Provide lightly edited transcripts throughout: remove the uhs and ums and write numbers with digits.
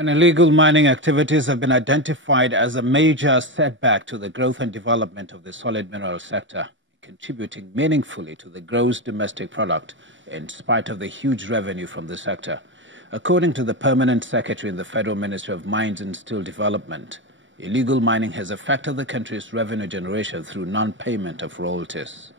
And illegal mining activities have been identified as a major setback to the growth and development of the solid mineral sector, contributing meaningfully to the gross domestic product in spite of the huge revenue from the sector. According to the Permanent Secretary in the Federal Ministry of Mines and Steel Development, illegal mining has affected the country's revenue generation through non-payment of royalties.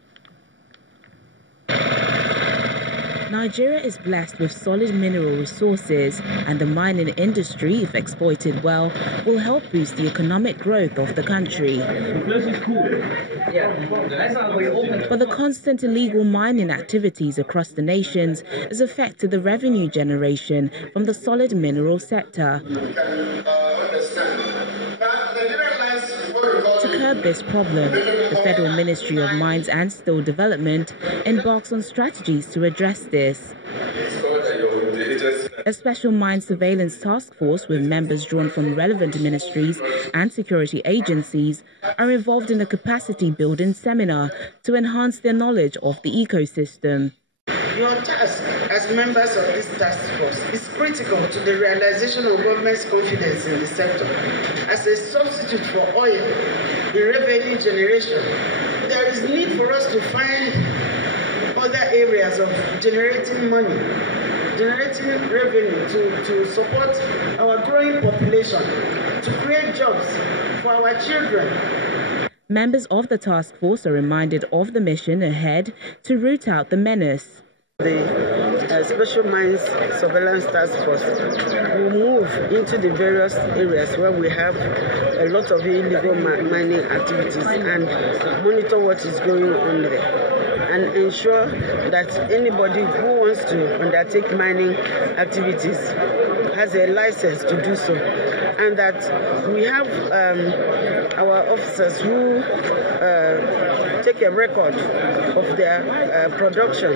Nigeria is blessed with solid mineral resources, and the mining industry, if exploited well, will help boost the economic growth of the country. But the constant illegal mining activities across the nations has affected the revenue generation from the solid mineral sector. To curb this problem, the Federal Ministry of Mines and Steel Development embarks on strategies to address this. A special mine surveillance task force with members drawn from relevant ministries and security agencies are involved in a capacity building seminar to enhance their knowledge of the ecosystem. Your task as members of this task force is critical to the realization of government's confidence in the sector. As a substitute for oil in revenue generation, there is need for us to find other areas of generating money, generating revenue to support our growing population, to create jobs for our children. Members of the task force are reminded of the mission ahead to root out the menace. The Special Mines Surveillance Task Force will move into the various areas where we have a lot of illegal mining activities and monitor what is going on there and ensure that anybody who wants to undertake mining activities has a license to do so, and that we have our officers who take a record of their production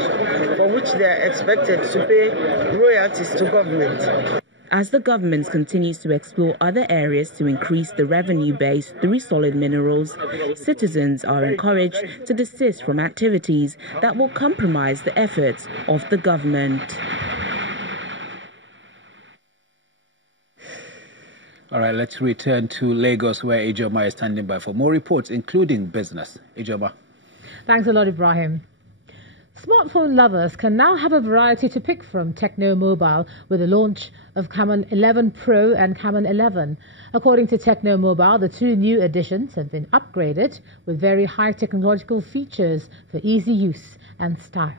for which they are expected to pay royalties to government. As the government continues to explore other areas to increase the revenue base through solid minerals, citizens are encouraged to desist from activities that will compromise the efforts of the government. All right, let's return to Lagos, where Ijoma is standing by for more reports, including business. Ijoma. Thanks a lot, Ibrahim. Smartphone lovers can now have a variety to pick from Tecno Mobile with the launch of Camon 11 Pro and Camon 11. According to Tecno Mobile, the two new editions have been upgraded with very high technological features for easy use and style.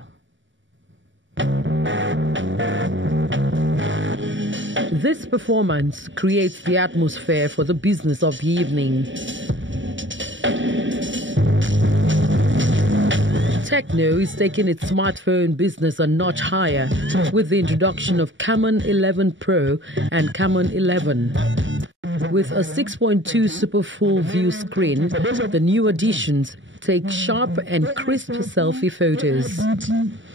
This performance creates the atmosphere for the business of the evening. Tecno is taking its smartphone business a notch higher with the introduction of Camon 11 Pro and Camon 11. With a 6.2 super full view screen, the new additions take sharp and crisp selfie photos.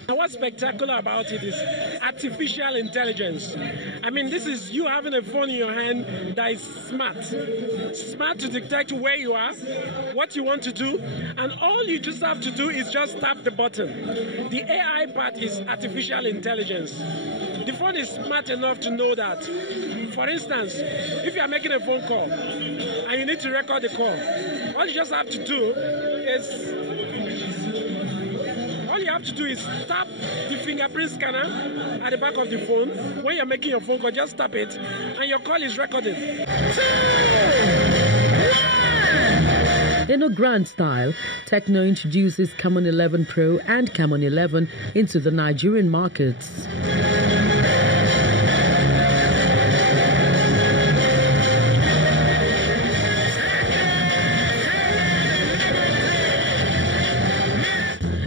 What's spectacular about it is artificial intelligence. I mean, this is you having a phone in your hand that is smart. Smart to detect where you are, what you want to do, and all you just have to do is just tap the button. The AI part is artificial intelligence. The phone is smart enough to know that. For instance, if you are making a phone call and you need to record the call, all you just have to do is tap the fingerprint scanner at the back of the phone. When you're making your phone call, just tap it and your call is recorded. In a grand style, Tecno introduces Camon 11 Pro and Camon 11 into the Nigerian markets.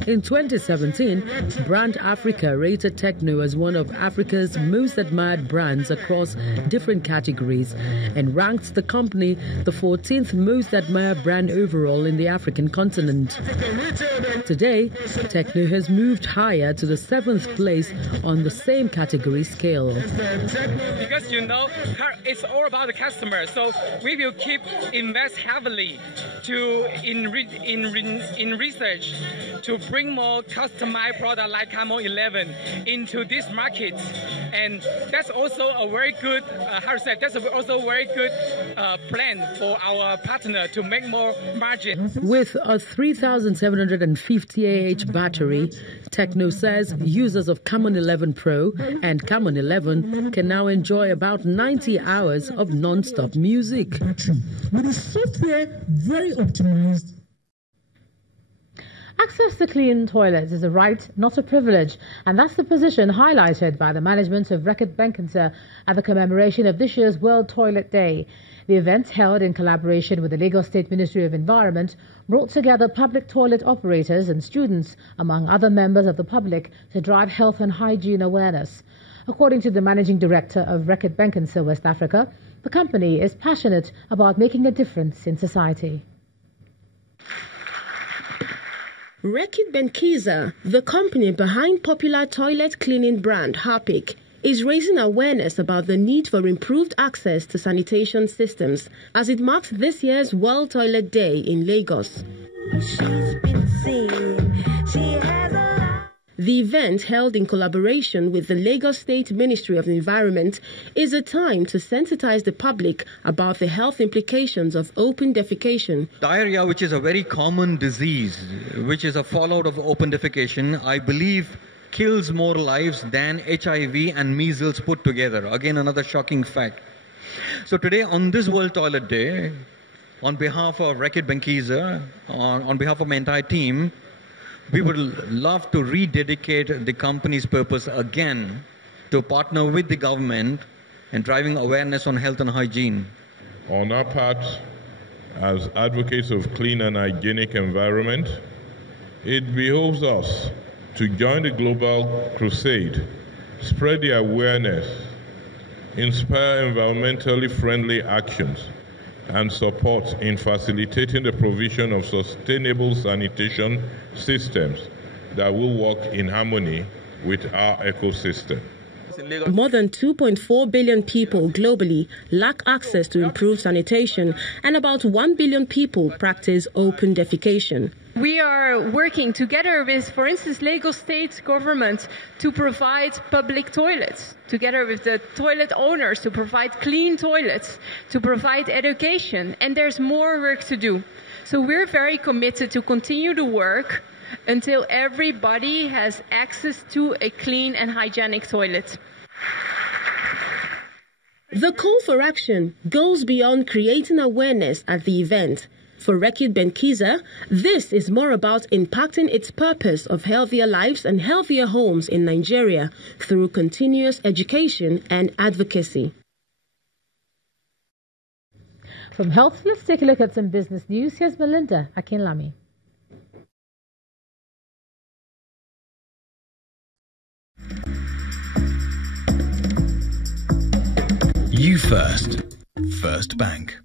In 2017, Brand Africa rated Tecno as one of Africa's most admired brands across different categories and ranked the company the 14th most admired brand overall in the African continent. Today, Tecno has moved higher to the 7th place on the same category scale. Because it's all about the customer, so we will keep invest heavily in research to bring more customized product like Camon 11 into this market, And that's also a very good, that's also a very good plan for our partner to make more margin. With a 3,750 AH battery, Techno says users of Camon 11 Pro and Camon 11 can now enjoy about 90 hours of non-stop music. With the software very optimized. Access to clean toilets is a right, not a privilege, and that's the position highlighted by the management of Reckitt Benckiser at the commemoration of this year's World Toilet Day. The event, held in collaboration with the Lagos State Ministry of Environment, brought together public toilet operators and students, among other members of the public, to drive health and hygiene awareness. According to the managing director of Reckitt Benckiser West Africa, the company is passionate about making a difference in society. Reckitt Benckiser, the company behind popular toilet cleaning brand Harpic, is raising awareness about the need for improved access to sanitation systems as it marks this year's World Toilet Day in Lagos. The event, held in collaboration with the Lagos State Ministry of Environment, is a time to sensitize the public about the health implications of open defecation. Diarrhea, which is a very common disease, which is a fallout of open defecation, I believe kills more lives than HIV and measles put together. Again, another shocking fact. So today, on this World Toilet Day, on behalf of Reckitt Benckiser, on behalf of my entire team, we would love to rededicate the company's purpose again to partner with the government in driving awareness on health and hygiene. On our part, as advocates of clean and hygienic environment, it behoves us to join the global crusade, spread the awareness, inspire environmentally friendly actions, and support in facilitating the provision of sustainable sanitation systems that will work in harmony with our ecosystem. More than 2.4 billion people globally lack access to improved sanitation, and about 1 billion people practice open defecation. We are working together with, for instance, Lagos State government to provide public toilets, together with the toilet owners to provide clean toilets, to provide education, and there's more work to do. So we're very committed to continue the work until everybody has access to a clean and hygienic toilet. The call for action goes beyond creating awareness at the event. For Reckitt Benckiser, this is more about impacting its purpose of healthier lives and healthier homes in Nigeria through continuous education and advocacy. From health, let's take a look at some business news. Here's Melinda Akinlami. You First. First Bank.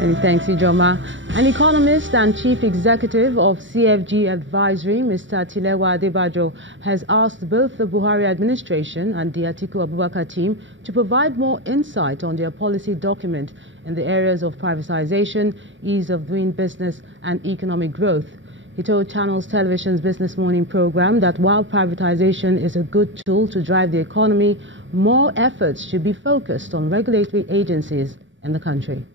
And thanks, Ijoma. An economist and chief executive of CFG Advisory, Mr. Tilewa Adebajo, has asked both the Buhari administration and the Atiku Abubakar team to provide more insight on their policy document in the areas of privatization, ease of doing business, and economic growth. He told Channels Television's Business Morning program that while privatization is a good tool to drive the economy, more efforts should be focused on regulatory agencies in the country.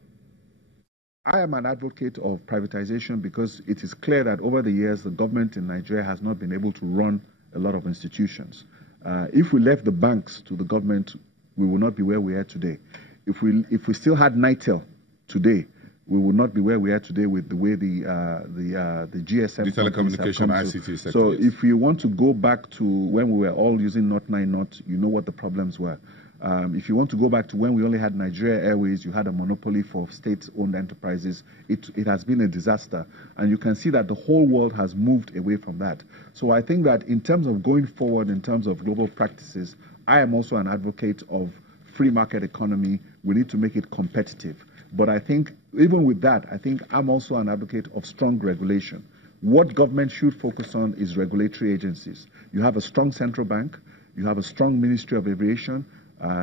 I am an advocate of privatization because it is clear that over the years, the government in Nigeria has not been able to run a lot of institutions. If we left the banks to the government, we would not be where we are today. If we still had NITEL today, we would not be where we are today with the way the GSM, the telecommunication ICT sector. So if you want to go back to when we were all using Not 9 Not, you know what the problems were. If you want to go back to when we only had Nigeria Airways, you had a monopoly for state-owned enterprises. It has been a disaster. And you can see that the whole world has moved away from that. So I think that in terms of going forward, in terms of global practices, I am also an advocate of free market economy. We need to make it competitive. But I think even with that, I think I'm also an advocate of strong regulation. What government should focus on is regulatory agencies. You have a strong central bank. You have a strong Ministry of Aviation.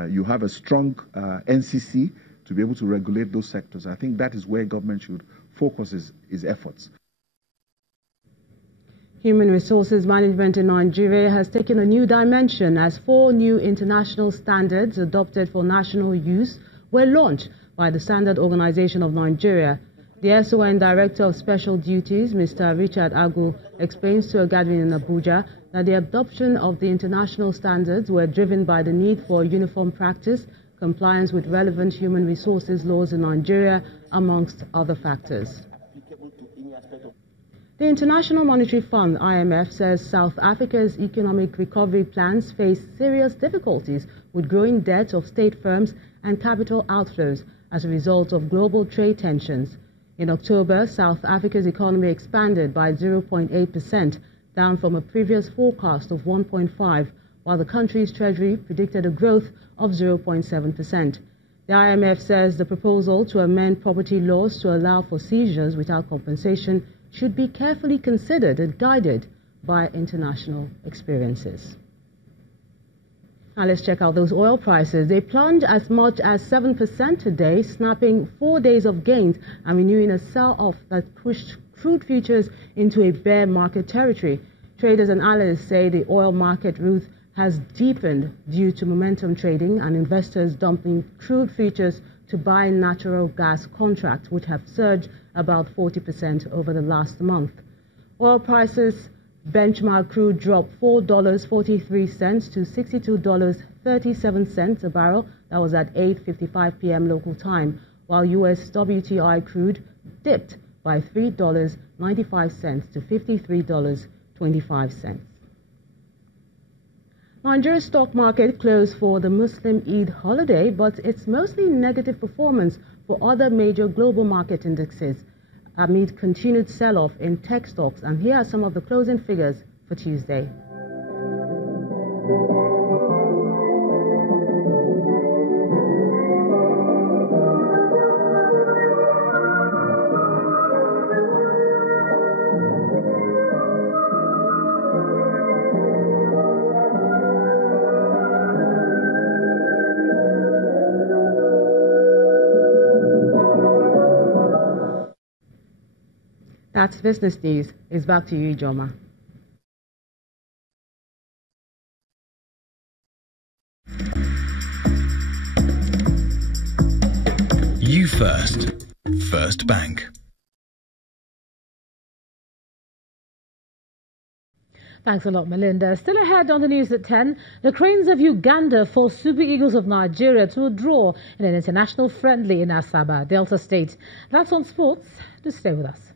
You have a strong NCC to be able to regulate those sectors. I think that is where government should focus its efforts. Human resources management in Nigeria has taken a new dimension as 4 new international standards adopted for national use were launched by the Standard Organization of Nigeria. The SON Director of Special Duties, Mr. Richard Agu, explains to a gathering in Abuja that the adoption of the international standards were driven by the need for uniform practice, compliance with relevant human resources laws in Nigeria, amongst other factors. The International Monetary Fund, IMF, says South Africa's economic recovery plans face serious difficulties with growing debt of state firms and capital outflows as a result of global trade tensions. In October, South Africa's economy expanded by 0.8%, down from a previous forecast of 1.5%, while the country's treasury predicted a growth of 0.7%. The IMF says the proposal to amend property laws to allow for seizures without compensation should be carefully considered and guided by international experiences. Now let's check out those oil prices. They plunged as much as 7% today, snapping 4 days of gains and renewing a sell-off that pushed crude futures into a bear market territory. Traders and analysts say the oil market rout has deepened due to momentum trading and investors dumping crude futures to buy natural gas contracts, which have surged about 40% over the last month. Oil prices, benchmark crude dropped $4.43 to $62.37 a barrel. That was at 8:55 p.m. local time, while U.S. WTI crude dipped by $3.95 to $53.25. Nigeria's stock market closed for the Muslim Eid holiday, but it's mostly negative performance for other major global market indexes amid continued sell-off in tech stocks. And here are some of the closing figures for Tuesday. That's Business News. It's back to you, Joma. You First. First Bank. Thanks a lot, Melinda. Still ahead on the news at 10, the Cranes of Uganda forced Super Eagles of Nigeria to a draw in an international friendly in Asaba, Delta State. That's on sports. Do stay with us.